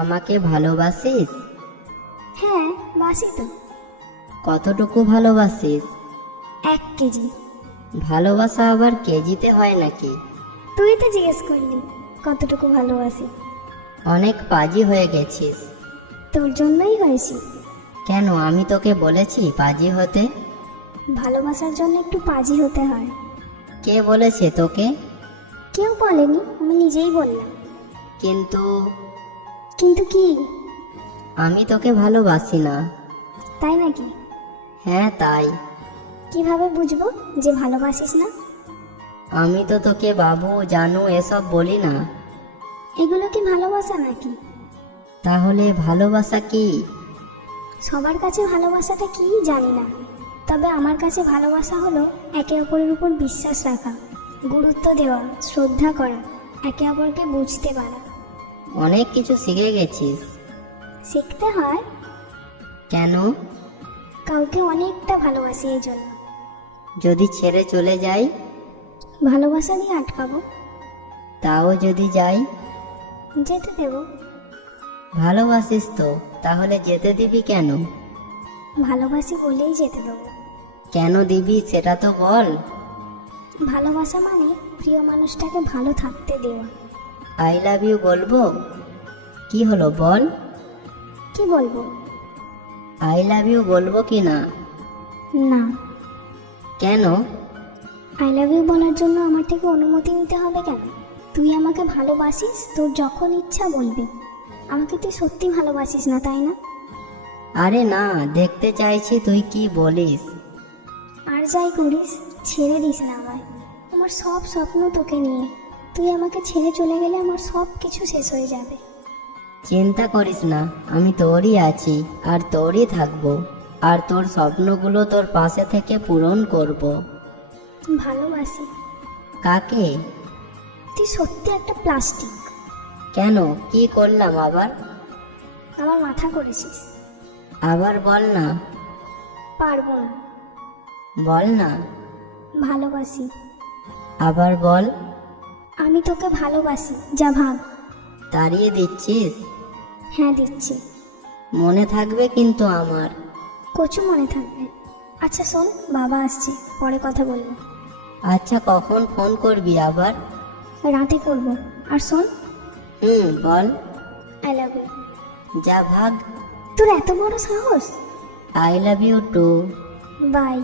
আমাকে ভালোবাসিস? হ্যাঁ, বাসি তো। কতটুকু ভালোবাসিস? 1 কেজি। ভালোবাসা আবার কেজিতে হয় নাকি? তুই তো জিজ্ঞেস করলি কতটুকু ভালোবাসি। অনেক পাজি হয়ে গেছিস। তোর জন্যই হয়েছি। কেন, আমি তোকে বলেছি পাজি হতে? ভালোবাসার জন্য একটু পাজি হতে হয়। কে বলেছে তোকে? কেউ বলেনি, আমি নিজেই বললাম। কিন্তু কিন্তু কি? আমি তোকে ভালোবাসি না। তাই নাকি? হ্যাঁ তাই। কিভাবে বুঝবো যে ভালোবাসিস না? আমি তো তোকে বাবু জানু এসব বলি না। এগুলো কি ভালোবাসা নাকি? তাহলে ভালোবাসা কি? সবার কাছে ভালোবাসাটা কি জানি না, তবে আমার কাছে ভালোবাসা হলো একে অপরের উপর বিশ্বাস রাখা, গুরুত্ব দেওয়া, শ্রদ্ধা করা, একে অপরকে বুঝতে পারা। অনেক কিছু শিখে গেছিস। শিখতে হয়। কেন? কাউকে অনেকটা ভালোবাসি এই জন্য। যদি ছেড়ে চলে যাই? ভালোবাসা দিয়ে আটকাবো। তাও যদি যাই? যেতে দেবো। ভালোবাসিস তো, তাহলে যেতে দিবি কেন? ভালোবাসি বলেই যেতে দেবো। কেন দিবি সেটা তো বল। ভালোবাসা মানে প্রিয় মানুষটাকে ভালো থাকতে দেওয়া। আই লাভ ইউ বলবো? কি হলো বল। কি বলবো? আই লাভ ইউ বলবো কি না? না। কেন? আই লাভ ইউ বলার জন্য আমার থেকে অনুমতি নিতে হবে কেন? তুই আমাকে ভালোবাসিস, তোর যখন ইচ্ছা বলবি। আমাকে তুই সত্যি ভালোবাসিস না, তাই না? আরে না, দেখতে চাইছি তুই কি বলিস। আর যাই করিস, ছেড়ে দিস না আমায়। আমার সব স্বপ্ন তোকে নিয়ে। তুই আমাকে ছেড়ে চলে গেলে আমার সব কিছু শেষ হয়ে যাবে। চিন্তা করিস না, আমি তোরই আছি আর তোরই থাকবো। আর তোর স্বপ্নগুলো তোর পাশে থেকে পূরণ করব। ভালোবাসি। কাকে? তুই সত্যি একটা প্লাস্টিক। কেন, কি করলাম আবার? আমার মাথা করেছিস। আবার বল না। পারবো না। বল না। ভালোবাসি। আবার বল। আমি তোকে ভালোবাসি, যা ভাগ। তাড়িয়ে দিচ্ছিস? হ্যাঁ দিচ্ছি। মনে থাকবে কিন্তু আমার। কচু মনে থাকবে। আচ্ছা শোন, বাবা আসছে, পরে কথা বলবো। আচ্ছা, কখন ফোন করবি আবার? রাতে করবো। আর শোন, বল। I love you. যা ভাগ। তোর এত বড় সাহস! I love you too. By.